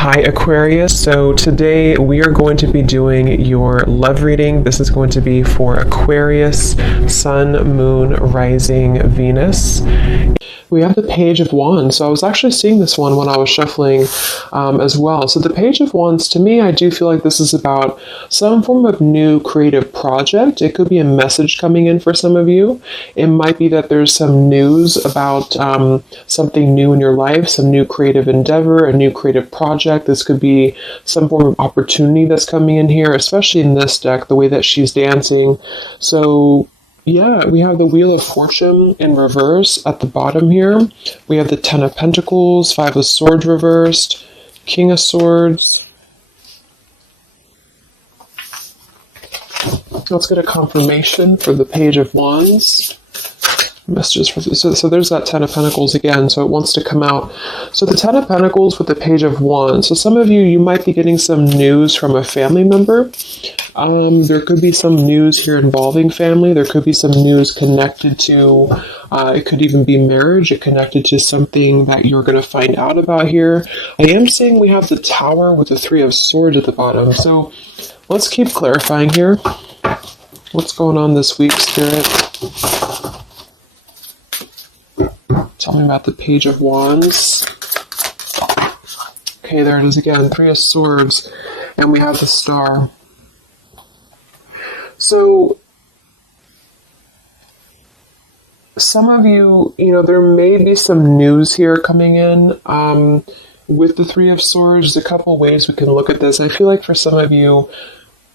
Hi Aquarius, so today we are going to be doing your love reading. This is going to be for Aquarius, Sun, Moon, Rising, Venus. We have the Page of Wands, so I was actually seeing this one when I was shuffling as well. So the Page of Wands, to me, I do feel like this is about some form of new creative project. It could be a message coming in for some of you. It might be that there's some news about something new in your life, some new creative endeavor, a new creative project. This could be some form of opportunity that's coming in here, especially in this deck, the way that she's dancing. So yeah, we have the Wheel of Fortune in reverse at the bottom here. We have the Ten of Pentacles, Five of Swords reversed, King of Swords. Let's get a confirmation for the Page of Wands. Messages for so there's that Ten of Pentacles again, so it wants to come out. So the Ten of Pentacles with the Page of Wands. So some of you might be getting some news from a family member. There could be some news here involving family. There could be some news connected to, it could even be marriage. It connected to something that you're going to find out about here. I am saying we have the Tower with the Three of Swords at the bottom. So let's keep clarifying here. What's going on this week, Spirit? Tell me about the Page of Wands. Okay, there it is again. Three of Swords. And we have the Star. So, some of you, there may be some news here coming in with the Three of Swords. There's a couple ways we can look at this. I feel like for some of you,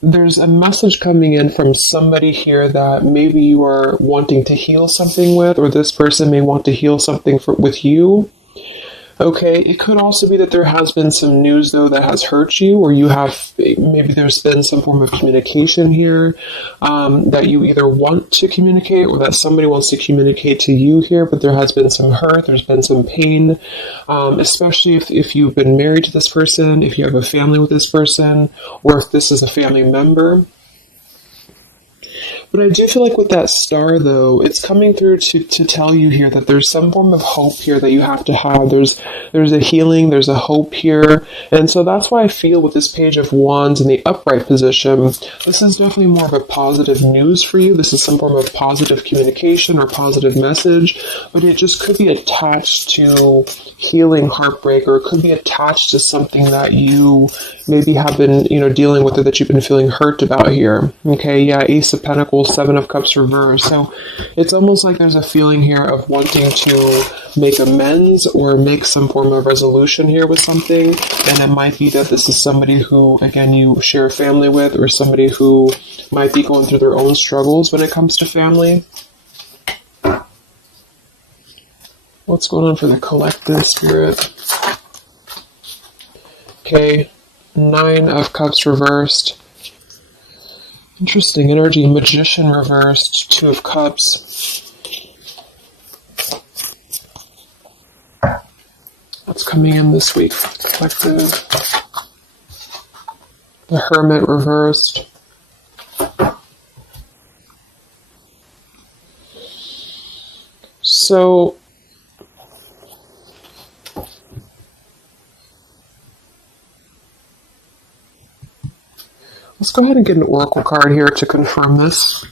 there's a message coming in from somebody here that maybe you are wanting to heal something with, or this person may want to heal something with you. Okay, it could also be that there has been some news, though, that has hurt you, or maybe there's been some form of communication here that you either want to communicate or that somebody wants to communicate to you here, but there has been some hurt, there's been some pain, especially if you've been married to this person, if you have a family with this person, or if this is a family member. But I do feel like with that Star, though, it's coming through to tell you here that there's some form of hope here that you have to have. There's a healing, there's a hope here. And so that's why I feel with this Page of Wands in the upright position, this is definitely more of a positive news for you. This is some form of positive communication or positive message, but it just could be attached to healing heartbreak, or it could be attached to something that you maybe have been, dealing with, or that you've been feeling hurt about here. Okay, yeah, Ace of Pentacles, Seven of Cups reversed. So it's almost like there's a feeling here of wanting to make amends or make some form of resolution here with something. And it might be that this is somebody who, again, you share a family with, or somebody who might be going through their own struggles when it comes to family. What's going on for the collective, Spirit? Okay, Nine of Cups reversed. Interesting energy. Magician reversed. Two of Cups. What's coming in this week for the collective? The Hermit reversed. So let's go ahead and get an oracle card here to confirm this.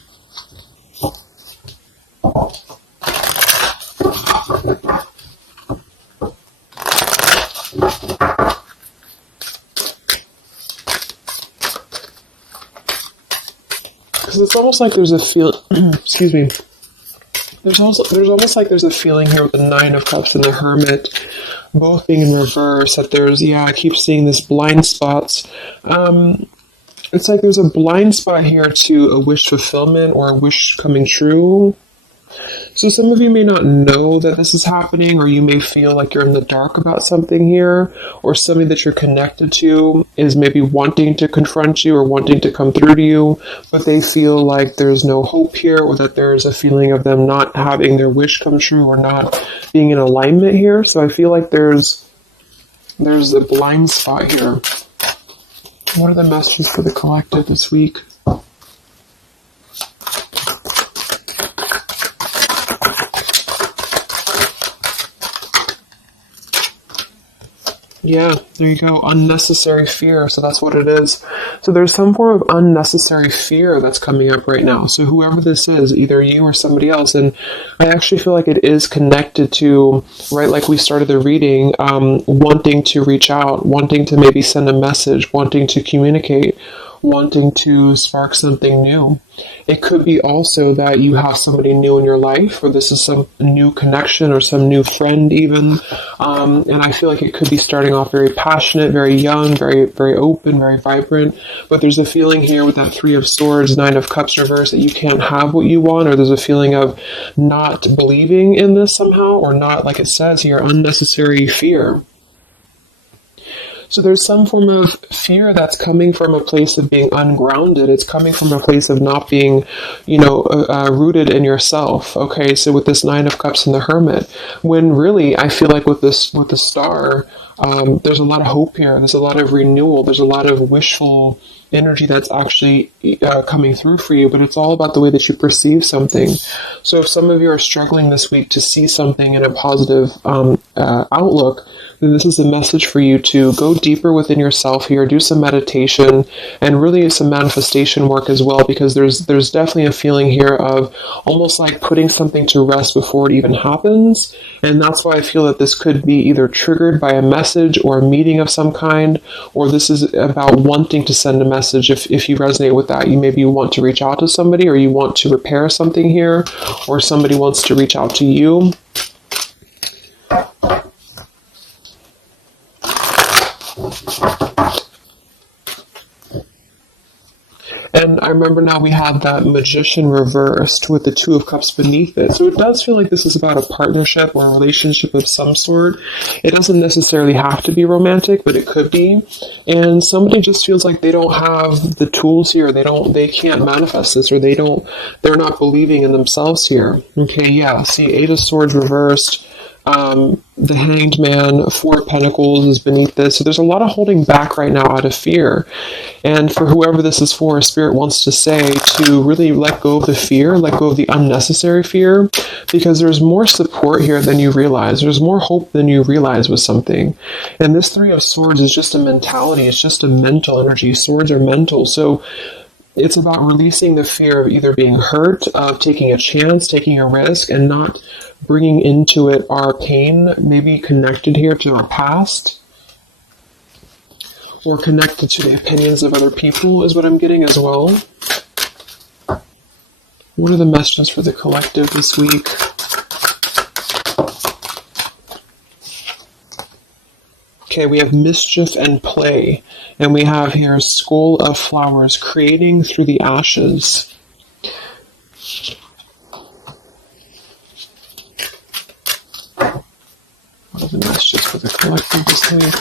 Because it's almost like there's a excuse me. There's almost like there's a feeling here with the Nine of Cups and the Hermit both being in reverse, that I keep seeing this blind spots. It's like there's a blind spot here to a wish fulfillment or a wish coming true. So some of you may not know that this is happening, or you may feel like you're in the dark about something here, or somebody that you're connected to is maybe wanting to confront you or wanting to come through to you, but they feel like there's no hope here, or that there's a feeling of them not having their wish come true or not being in alignment here. So I feel like there's a blind spot here. What are the messages for the collective this week? Yeah, there you go. Unnecessary fear. So that's what it is. So there's some form of unnecessary fear that's coming up right now. So whoever this is, either you or somebody else, and I actually feel like it is connected to, right, like we started the reading, wanting to reach out, wanting to maybe send a message, wanting to communicate, wanting to spark something new. It could be also that you have somebody new in your life, or this is some new connection or some new friend even. And I feel like it could be starting off very passionate, very young, very, very open, very vibrant. But there's a feeling here with that Three of Swords, Nine of Cups reverse, that you can't have what you want, or there's a feeling of not believing in this somehow, or not, like it says here, unnecessary fear. So there's some form of fear that's coming from a place of being ungrounded. It's coming from a place of not being, rooted in yourself. Okay, so with this Nine of Cups and the Hermit, when really I feel like with the Star, there's a lot of hope here. There's a lot of renewal. There's a lot of wishful energy that's actually coming through for you, but it's all about the way that you perceive something. So if some of you are struggling this week to see something in a positive outlook, then this is a message for you to go deeper within yourself here, do some meditation, and really some manifestation work as well, because there's definitely a feeling here of almost like putting something to rest before it even happens. And that's why I feel that this could be either triggered by a message or a meeting of some kind, or this is about wanting to send a message. If you resonate with that, maybe you want to reach out to somebody, or you want to repair something here, or somebody wants to reach out to you. And I remember now we have that Magician reversed with the Two of Cups beneath it. So it does feel like this is about a partnership or a relationship of some sort. It doesn't necessarily have to be romantic, but it could be. And somebody just feels like they don't have the tools here. They can't manifest this, or they're not believing in themselves here. Okay, yeah. See, Eight of Swords reversed. The Hanged Man, Four of Pentacles is beneath this. So there's a lot of holding back right now out of fear. And for whoever this is for, Spirit wants to say to really let go of the fear, let go of the unnecessary fear, because there's more support here than you realize. There's more hope than you realize with something. And this Three of Swords is just a mentality. It's just a mental energy. Swords are mental. So it's about releasing the fear of either being hurt, of taking a chance, taking a risk, and not bringing into it our pain, maybe connected here to our past, or connected to the opinions of other people is what I'm getting as well. What are the messages for the collective this week? Okay, we have mischief and play, and we have here Skull of Flowers, creating through the ashes. What are the messages for the collective this week?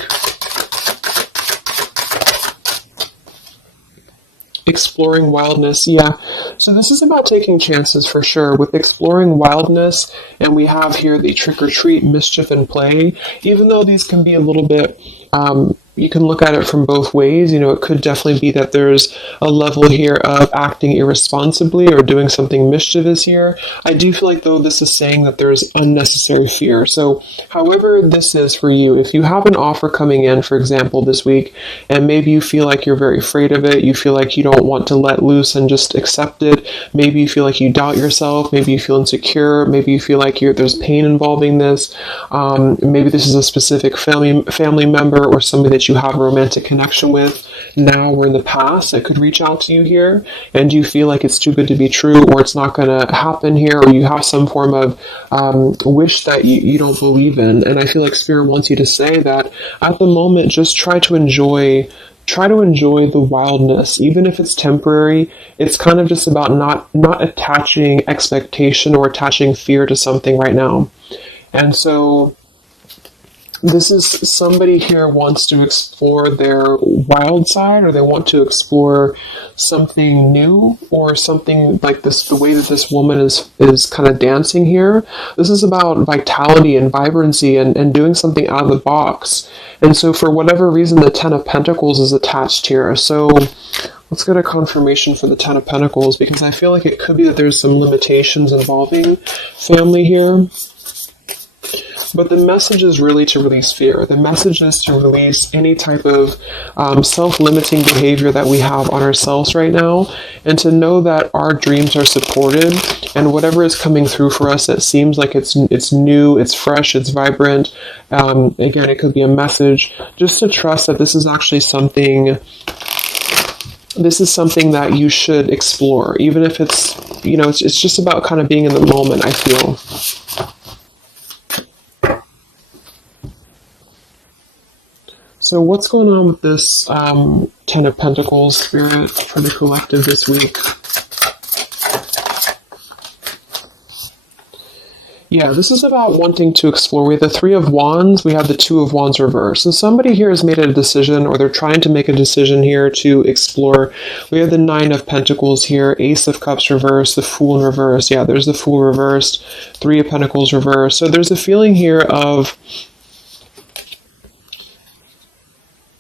Exploring wildness, yeah. So this is about taking chances for sure with exploring wildness, and we have here the trick or treat, mischief and play. Even though these can be a little bit, you can look at it from both ways. It could definitely be that there's a level here of acting irresponsibly or doing something mischievous here. I do feel like, though, this is saying that there's unnecessary fear. So however this is for you, if you have an offer coming in, for example, this week, and maybe you feel like you're very afraid of it, you feel like you don't want to let loose and just accept it, maybe you feel like you doubt yourself, maybe you feel insecure, maybe you feel like there's pain involving this, maybe this is a specific family member or somebody that you have a romantic connection with now or in the past that could reach out to you here, and you feel like it's too good to be true, or it's not going to happen here, or you have some form of wish that you don't believe in. And I feel like Spirit wants you to say that at the moment, just try to enjoy the wildness, even if it's temporary. It's kind of just about not attaching expectation or attaching fear to something right now. And so this is somebody here wants to explore their wild side, or they want to explore something new, or something like this, the way that this woman is kind of dancing here. This is about vitality and vibrancy and doing something out of the box. And so for whatever reason, the Ten of Pentacles is attached here. So let's get a confirmation for the Ten of Pentacles, because I feel like it could be that there's some limitations involving family here. But the message is really to release fear. The message is to release any type of self-limiting behavior that we have on ourselves right now, and to know that our dreams are supported, and whatever is coming through for us that seems like it's new, it's fresh, it's vibrant. Again, it could be a message. Just to trust that this is actually something. This is something that you should explore, even if it's, it's just about kind of being in the moment, I feel. So what's going on with this Ten of Pentacles spirit for the collective this week? Yeah, this is about wanting to explore. We have the Three of Wands, we have the Two of Wands reverse. So somebody here has made a decision, or they're trying to make a decision here to explore. We have the Nine of Pentacles here, Ace of Cups reverse, the Fool in reverse. Yeah, there's the Fool reversed, Three of Pentacles reverse. So there's a feeling here of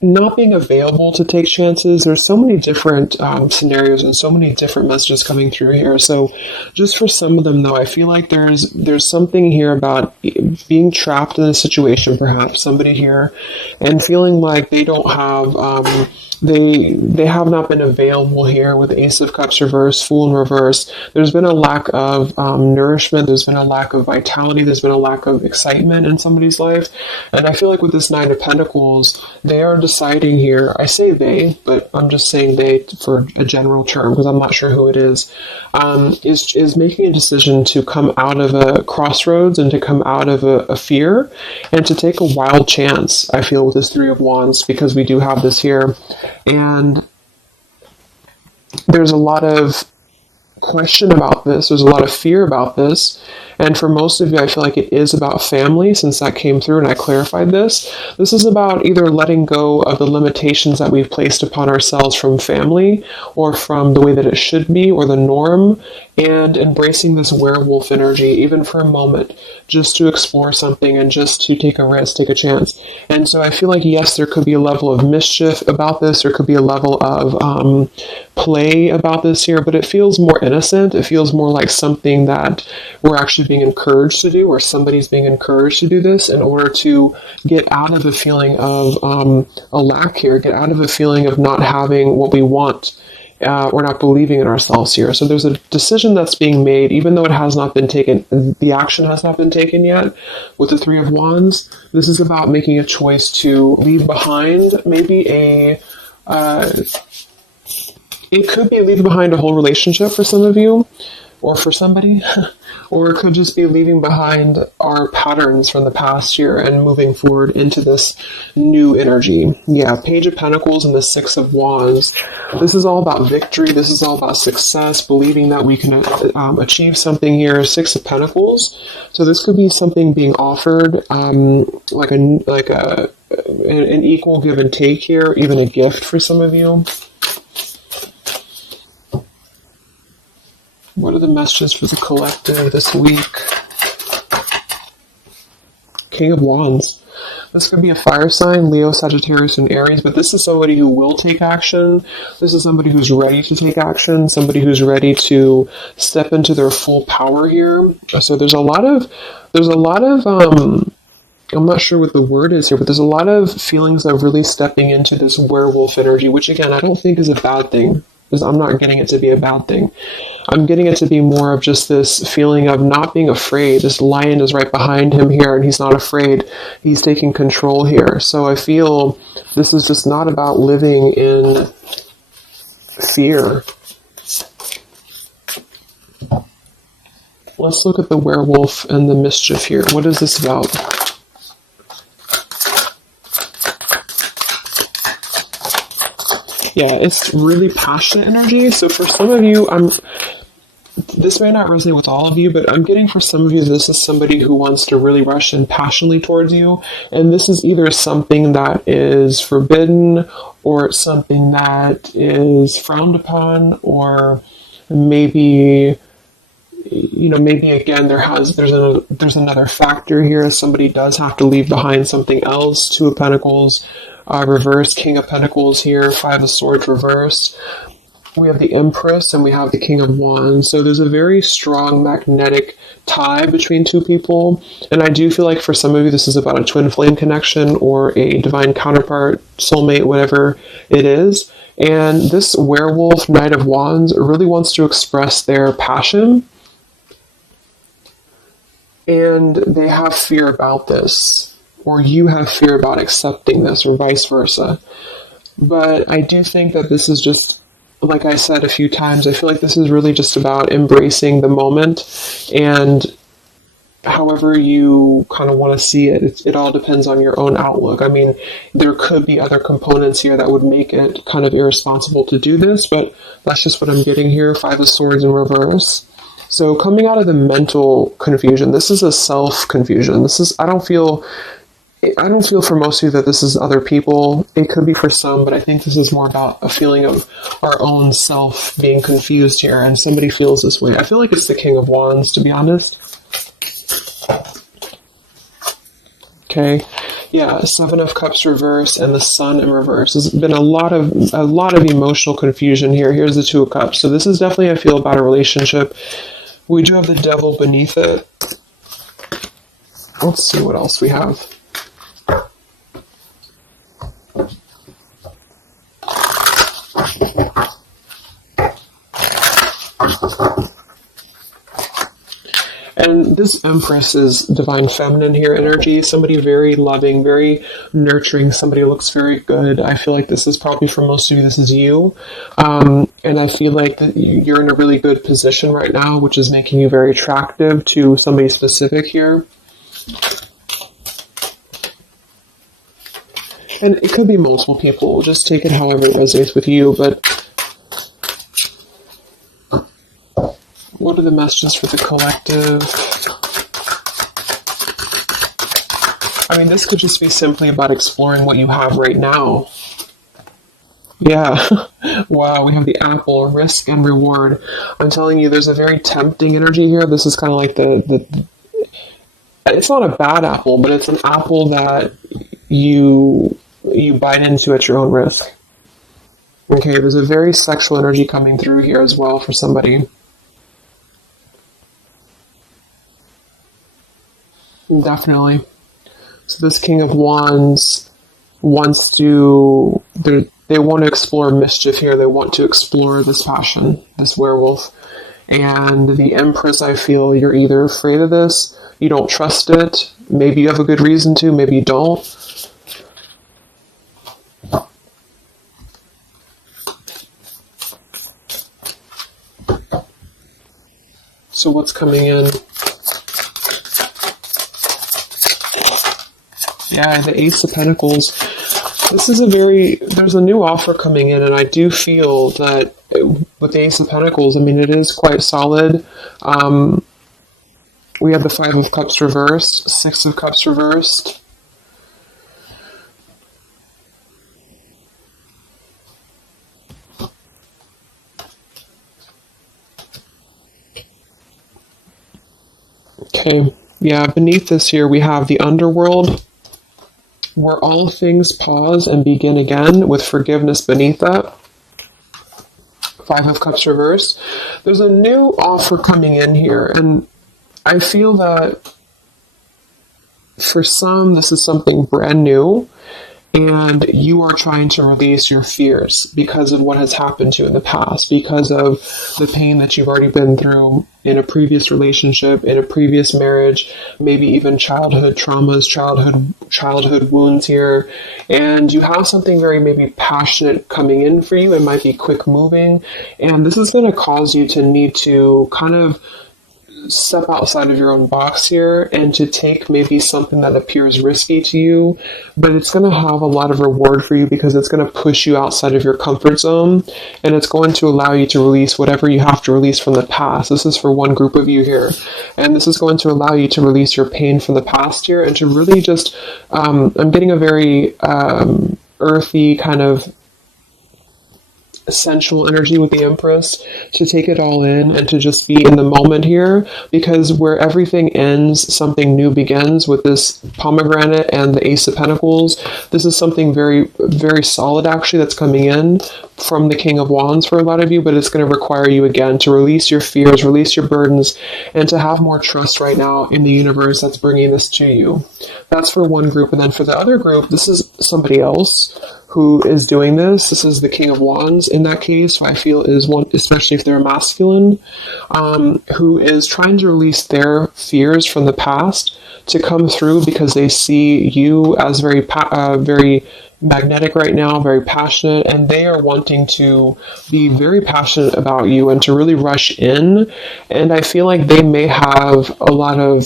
not being available to take chances. There's so many different scenarios and so many different messages coming through here. So just for some of them, though, I feel like there's something here about being trapped in a situation, perhaps somebody here, and feeling like they don't have they have not been available here with Ace of Cups reverse, Fool in reverse. There's been a lack of nourishment. There's been a lack of vitality. There's been a lack of excitement in somebody's life. And I feel like with this Nine of Pentacles, they are deciding here, I say they, but I'm just saying they for a general term because I'm not sure who it is making a decision to come out of a crossroads and to come out of a fear and to take a wild chance, I feel, with this Three of Wands, because we do have this here. And there's a lot of question about this. There's a lot of fear about this. And for most of you, I feel like it is about family, since that came through and I clarified this. This is about either letting go of the limitations that we've placed upon ourselves from family or from the way that it should be or the norm, and embracing this werewolf energy, even for a moment, just to explore something and just to take a risk, take a chance. And so I feel like, yes, there could be a level of mischief about this. There could be a level of play about this here, but it feels more innocent. It feels more like something that we're actually being encouraged to do, or somebody's being encouraged to do this in order to get out of a feeling of a lack here, get out of a feeling of not having what we want. Or not believing in ourselves here. So there's a decision that's being made, even though it has not been taken, the action has not been taken yet. With the Three of Wands, this is about making a choice to leave behind maybe it could be leaving behind a whole relationship for some of you, or for somebody, or it could just be leaving behind our patterns from the past year and moving forward into this new energy. Yeah, Page of Pentacles and the Six of Wands. This is all about victory. This is all about success, believing that we can achieve something here. Six of Pentacles. So this could be something being offered, like an equal give and take here, even a gift for some of you. What are the messages for the collective this week? King of Wands. This could be a fire sign, Leo, Sagittarius, and Aries, but this is somebody who will take action. This is somebody who's ready to take action, somebody who's ready to step into their full power here. So there's a lot of I'm not sure what the word is here, but there's a lot of feelings of really stepping into this werewolf energy, which again, I don't think is a bad thing. Because I'm not getting it to be a bad thing. I'm getting it to be more of just this feeling of not being afraid. This lion is right behind him here, and he's not afraid. He's taking control here. So I feel this is just not about living in fear. Let's look at the werewolf and the mischief here. What is this about? Yeah, it's really passionate energy. So for some of you, this may not resonate with all of you, but I'm getting for some of you, this is somebody who wants to really rush in passionately towards you. And this is either something that is forbidden, or it's something that is frowned upon, or maybe, maybe again, there's another factor here. Somebody does have to leave behind something else. Two of Pentacles. Reverse, King of Pentacles here, Five of Swords reversed. we have the Empress and we have the King of Wands. So there's a very strong magnetic tie between two people. And I do feel like for some of you, this is about a twin flame connection or a divine counterpart, soulmate, whatever it is. And this werewolf, Knight of Wands, really wants to express their passion. And they have fear about this, or you have fear about accepting this, or vice versa. But I do think that this is just, like I said a few times, I feel like this is really just about embracing the moment, and however you kind of want to see it, it all depends on your own outlook. I mean, there could be other components here that would make it kind of irresponsible to do this, but that's just what I'm getting here. Five of Swords in reverse. So coming out of the mental confusion, this is a self-confusion. I don't feel for most of you that this is other people. It could be for some, but I think this is more about a feeling of our own self being confused here, and somebody feels this way. I feel like it's the King of Wands, to be honest. Okay. Yeah, Seven of Cups reverse and the Sun in reverse. There's been a lot of emotional confusion here. Here's the Two of Cups. So this is definitely, I feel, about a relationship. We do have the Devil beneath it. Let's see what else we have. And this Empress is divine feminine here energy. Somebody very loving, very nurturing. Somebody who looks very good. I feel like this is probably for most of you, this is you. And I feel like that you're in a really good position right now, which is making you very attractive to somebody specific here. And it could be multiple people. Just take it however it resonates with you. But what are the messages for the collective? I mean, this could just be simply about exploring what you have right now. Yeah. Wow, we have the apple, risk and reward. I'm telling you, there's a very tempting energy here. This is kind of like the it's not a bad apple, but it's an apple that you bite into at your own risk. Okay, there's a very sexual energy coming through here as well for somebody. Definitely. So this King of Wands wants to, they want to explore mischief here. They want to explore this passion, this werewolf. And the Empress, I feel you're either afraid of this, you don't trust it, maybe you have a good reason to, maybe you don't. So what's coming in? Yeah, the Ace of Pentacles. This is there's a new offer coming in, and I do feel that with the Ace of Pentacles, I mean, it is quite solid. We have the Five of Cups reversed, Six of Cups reversed. Okay, yeah, beneath this here we have the Underworld, where all things pause and begin again, with forgiveness beneath that. Five of Cups reversed. There's a new offer coming in here, and I feel that for some, this is something brand new, and you are trying to release your fears because of what has happened to you in the past, because of the pain that you've already been through in a previous relationship, in a previous marriage, maybe even childhood traumas, childhood wounds here. And you have something very maybe passionate coming in for you. It might be quick moving. And this is going to cause you to need to kind of step outside of your own box here and to take maybe something that appears risky to you, but it's going to have a lot of reward for you because it's going to push you outside of your comfort zone, and it's going to allow you to release whatever you have to release from the past. This is for one group of you here, and this is going to allow you to release your pain from the past here and to really just I'm getting a very earthy kind of sensual energy with the Empress, to take it all in and to just be in the moment here, because where everything ends, something new begins with this pomegranate and the Ace of Pentacles. This is something very, very solid actually that's coming in from the King of Wands for a lot of you, but it's going to require you again to release your fears, release your burdens, and to have more trust right now in the universe that's bringing this to you. That's for one group. And then for the other group, this is somebody else who is doing this. This is the King of Wands in that case, who I feel is one, especially if they're masculine, who is trying to release their fears from the past to come through, because they see you as very magnetic right now, very passionate, and they are wanting to be very passionate about you and to really rush in. And I feel like they may have a lot of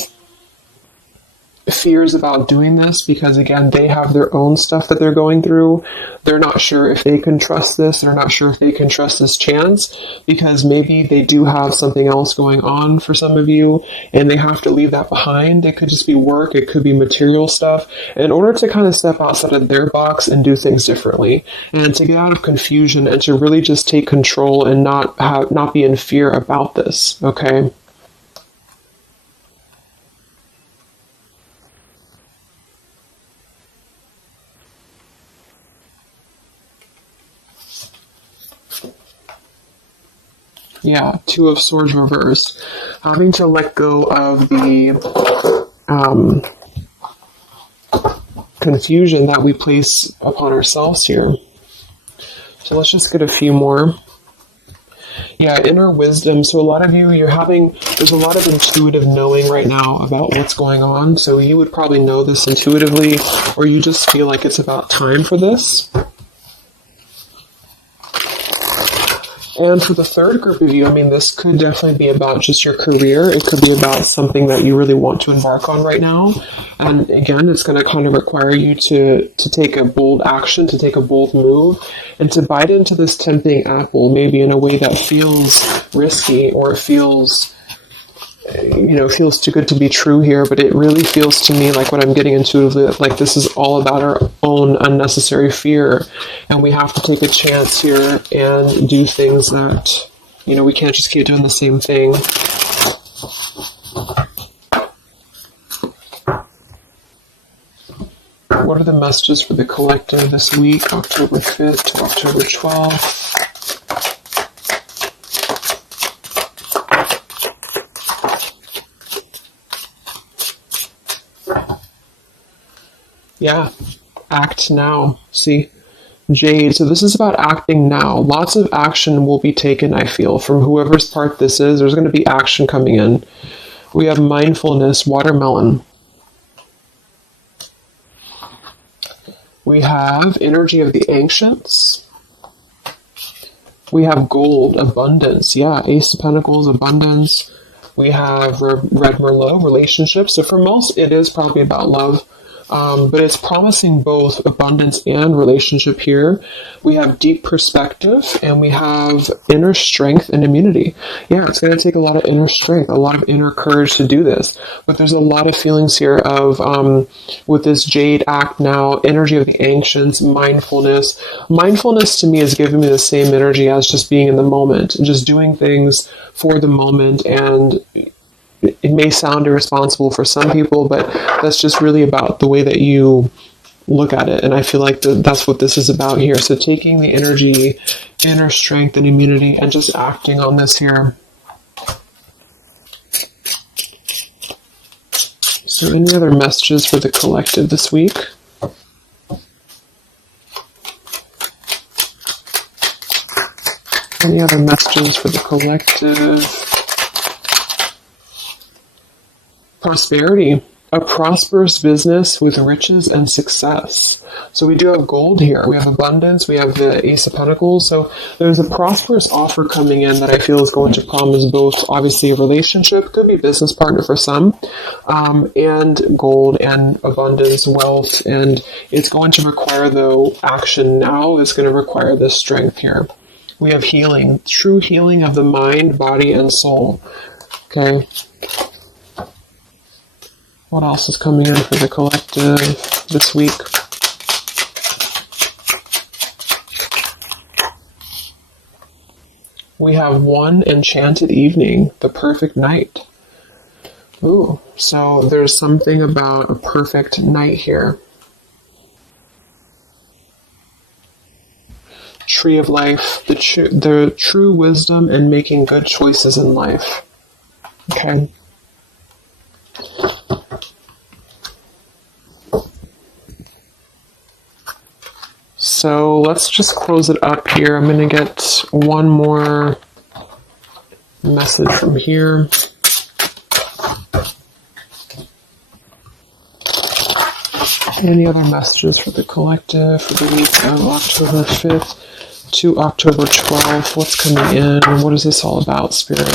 fears about doing this, because again, they have their own stuff that they're going through. They're not sure if they can trust this. They're not sure if they can trust this chance, because maybe they do have something else going on for some of you, and they have to leave that behind. It could just be work. It could be material stuff, in order to kind of step outside of their box and do things differently, and to get out of confusion and to really just take control and not be in fear about this. Okay. Yeah, Two of Swords reversed. Having to let go of the confusion that we place upon ourselves here. So let's just get a few more. Yeah, inner wisdom. So a lot of you, there's a lot of intuitive knowing right now about what's going on. So you would probably know this intuitively, or you just feel like it's about time for this. And for the third group of you, I mean, this could definitely be about just your career. It could be about something that you really want to embark on right now. And again, it's going to kind of require you to take a bold action, to take a bold move, and to bite into this tempting apple, maybe in a way that feels risky, or it feels too good to be true here, but it really feels to me like what I'm getting intuitively, like this is all about our own unnecessary fear, and we have to take a chance here and do things that, we can't just keep doing the same thing. What are the messages for the collective this week, October 5th to October 12th? Yeah, act now. See, Jade. So this is about acting now. Lots of action will be taken, I feel, from whoever's part this is. There's going to be action coming in. We have mindfulness, watermelon. We have energy of the ancients. We have gold, abundance. Yeah, Ace of Pentacles, abundance. We have Red Merlot, relationships. So for most, it is probably about love. But it's promising both abundance and relationship here. We have deep perspective, and we have inner strength and immunity. Yeah, it's going to take a lot of inner strength, a lot of inner courage to do this. But there's a lot of feelings here of, with this Jade, act now, energy of the ancients, mindfulness. Mindfulness to me is giving me the same energy as just being in the moment, just doing things for the moment. And it may sound irresponsible for some people, but that's just really about the way that you look at it. And I feel like that's what this is about here. So taking the energy, inner strength and immunity, and just acting on this here. So any other messages for the collective this week? Any other messages for the collective? Prosperity, a prosperous business with riches and success. So we do have gold here. We have abundance. We have the Ace of Pentacles. So there's a prosperous offer coming in that I feel is going to promise both, obviously, a relationship, could be business partner for some, and gold and abundance, wealth. And it's going to require, though, action now. It's going to require this strength here. We have healing, true healing of the mind, body, and soul. Okay. What else is coming in for the collective this week? We have one enchanted evening, the perfect night. Ooh, so there's something about a perfect night here. Tree of life, the true wisdom and making good choices in life. Okay. So let's just close it up here. I'm going to get one more message from here. Any other messages for the collective for the week of October 5th to October 12th? What's coming in? What is this all about, Spirit?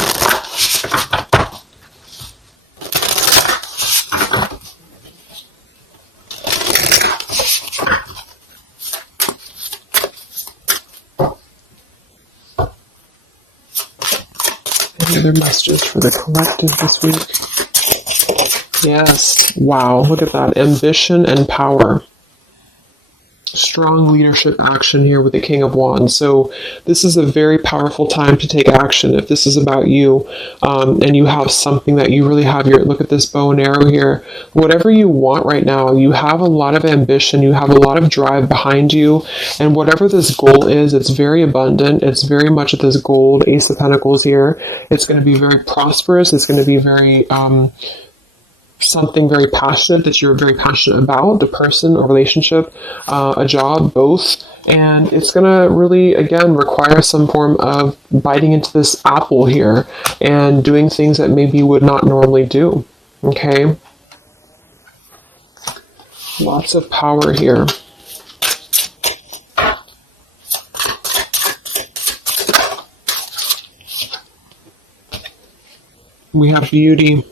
Any other messages for the collective this week? Yes. Wow. Look at that. Ambition and power. Strong leadership action here with the King of Wands. So this is a very powerful time to take action. If this is about you, and you have something that you really have your, look at this bow and arrow here, whatever you want right now, you have a lot of ambition, you have a lot of drive behind you, and whatever this goal is, it's very abundant. It's very much at this gold Ace of Pentacles here. It's going to be very prosperous. It's going to be very, something very passionate that you're very passionate about, the person, a relationship, a job, both. And it's going to really, again, require some form of biting into this apple here and doing things that maybe you would not normally do. Okay? Lots of power here. We have beauty.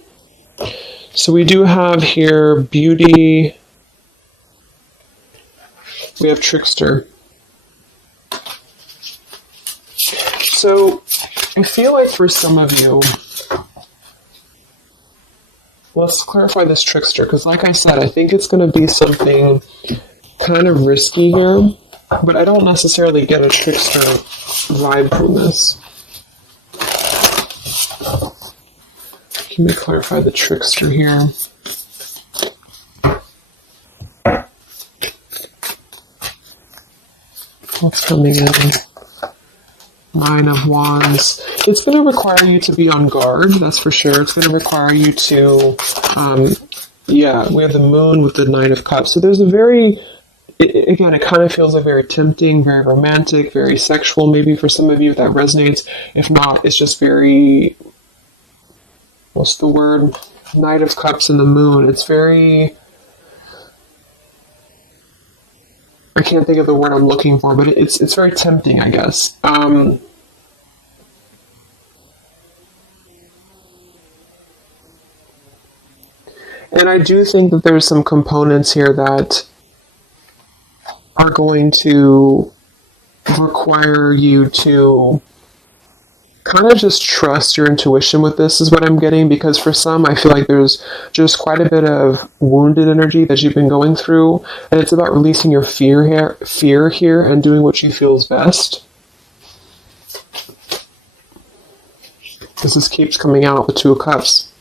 So we do have here beauty. We have trickster. So I feel like for some of you, let's clarify this trickster, because like I said, I think it's going to be something kind of risky here, but I don't necessarily get a trickster vibe from this. Let me clarify the trickster here. What's coming in? Nine of Wands. It's going to require you to be on guard, that's for sure. It's going to require you to, we have the Moon with the Nine of Cups. So there's a very, again, it kind of feels like very tempting, very romantic, very sexual. Maybe for some of you that resonates. If not, it's just very, what's the word? Knight of Cups and the Moon. It's very, I can't think of the word I'm looking for, but it's very tempting, I guess. And I do think that there's some components here that are going to require you to kind of just trust your intuition with this, is what I'm getting, because for some, I feel like there's just quite a bit of wounded energy that you've been going through, and it's about releasing your fear here and doing what you feel is best. This keeps coming out, the Two of Cups.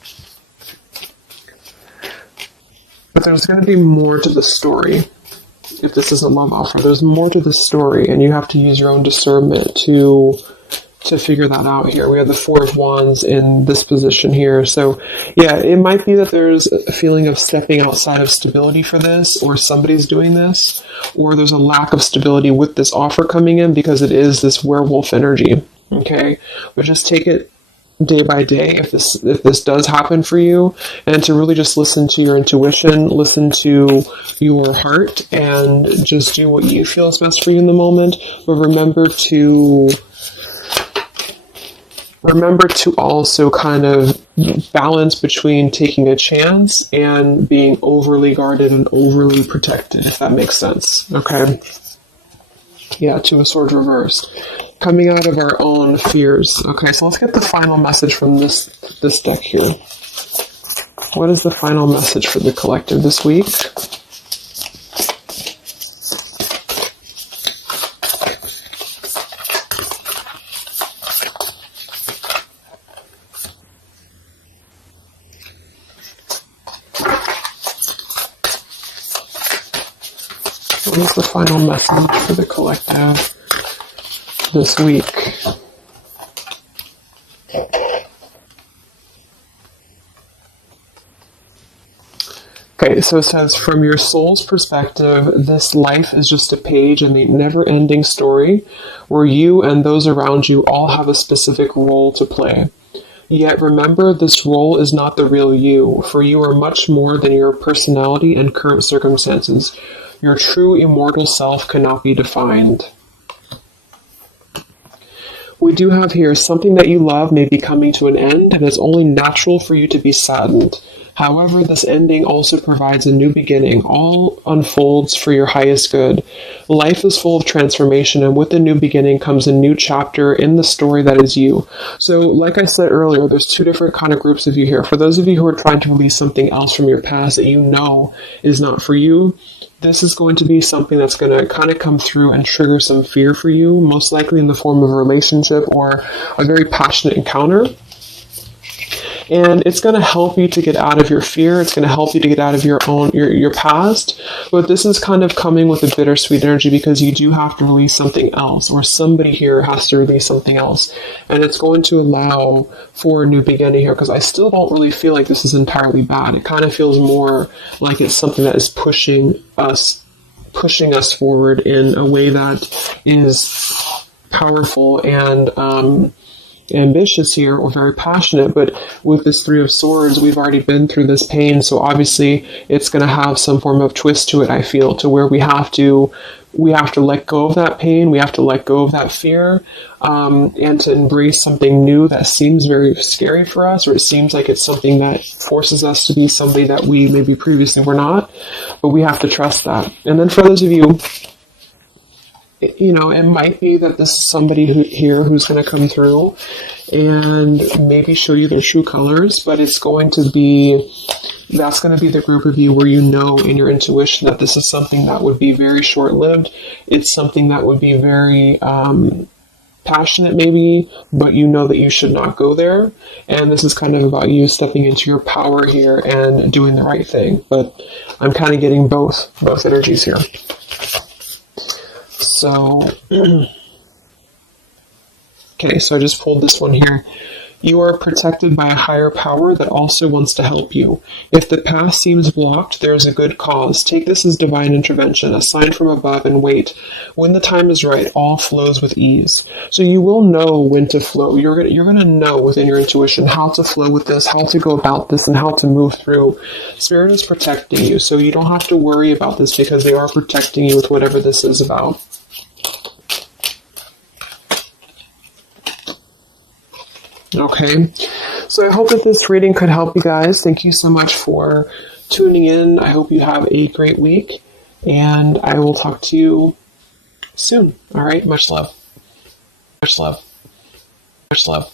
But there's going to be more to the story. If this is a love offer, there's more to the story, and you have to use your own discernment to figure that out here. We have the Four of Wands in this position here. So yeah, it might be that there's a feeling of stepping outside of stability for this, or somebody's doing this, or there's a lack of stability with this offer coming in because it is this werewolf energy. Okay, but just take it day by day if this does happen for you, and to really just listen to your intuition, listen to your heart, and just do what you feel is best for you in the moment. But remember to also kind of balance between taking a chance and being overly guarded and overly protected, if that makes sense. Okay? Yeah, Two of Swords reversed. Coming out of our own fears. Okay, so let's get the final message from this deck here. What is the final message for the collective this week? what is the final message for the collective this week? Okay, so it says, from your soul's perspective, this life is just a page in the never-ending story where you and those around you all have a specific role to play. Yet remember, this role is not the real you, for you are much more than your personality and current circumstances. Your true immortal self cannot be defined. We do have here, something that you love may be coming to an end, and it's only natural for you to be saddened. However, this ending also provides a new beginning. All unfolds for your highest good. Life is full of transformation, and with the new beginning comes a new chapter in the story that is you. So, like I said earlier, there's two different kind of groups of you here. For those of you who are trying to release something else from your past that you know is not for you, this is going to be something that's going to kind of come through and trigger some fear for you, most likely in the form of a relationship or a very passionate encounter. And it's going to help you to get out of your fear. It's going to help you to get out of your past. But this is kind of coming with a bittersweet energy because you do have to release something else, or somebody here has to release something else. And it's going to allow for a new beginning here, because I still don't really feel like this is entirely bad. It kind of feels more like it's something that is pushing us forward in a way that is powerful and ambitious here, or very passionate. But with this Three of Swords, we've already been through this pain, so obviously it's going to have some form of twist to it, I feel, to where we have to let go of that pain, we have to let go of that fear, and to embrace something new that seems very scary for us, or it seems like it's something that forces us to be somebody that we maybe previously were not, but we have to trust that. And then for those of you, you know, it might be that this is somebody who's going to come through and maybe show you their true colors, but that's going to be the group of you where you know in your intuition that this is something that would be very short-lived. It's something that would be very passionate maybe, but you know that you should not go there. And this is kind of about you stepping into your power here and doing the right thing. But I'm kind of getting both energies here. So, okay, so I just pulled this one here. You are protected by a higher power that also wants to help you. If the path seems blocked, there is a good cause. Take this as divine intervention, a sign from above, and wait. When the time is right, all flows with ease. So you will know when to flow. You're going to know within your intuition how to flow with this, how to go about this, and how to move through. Spirit is protecting you, so you don't have to worry about this because they are protecting you with whatever this is about. Okay, so I hope that this reading could help you guys. Thank you so much for tuning in. I hope you have a great week, and I will talk to you soon. All right, much love. Much love. Much love.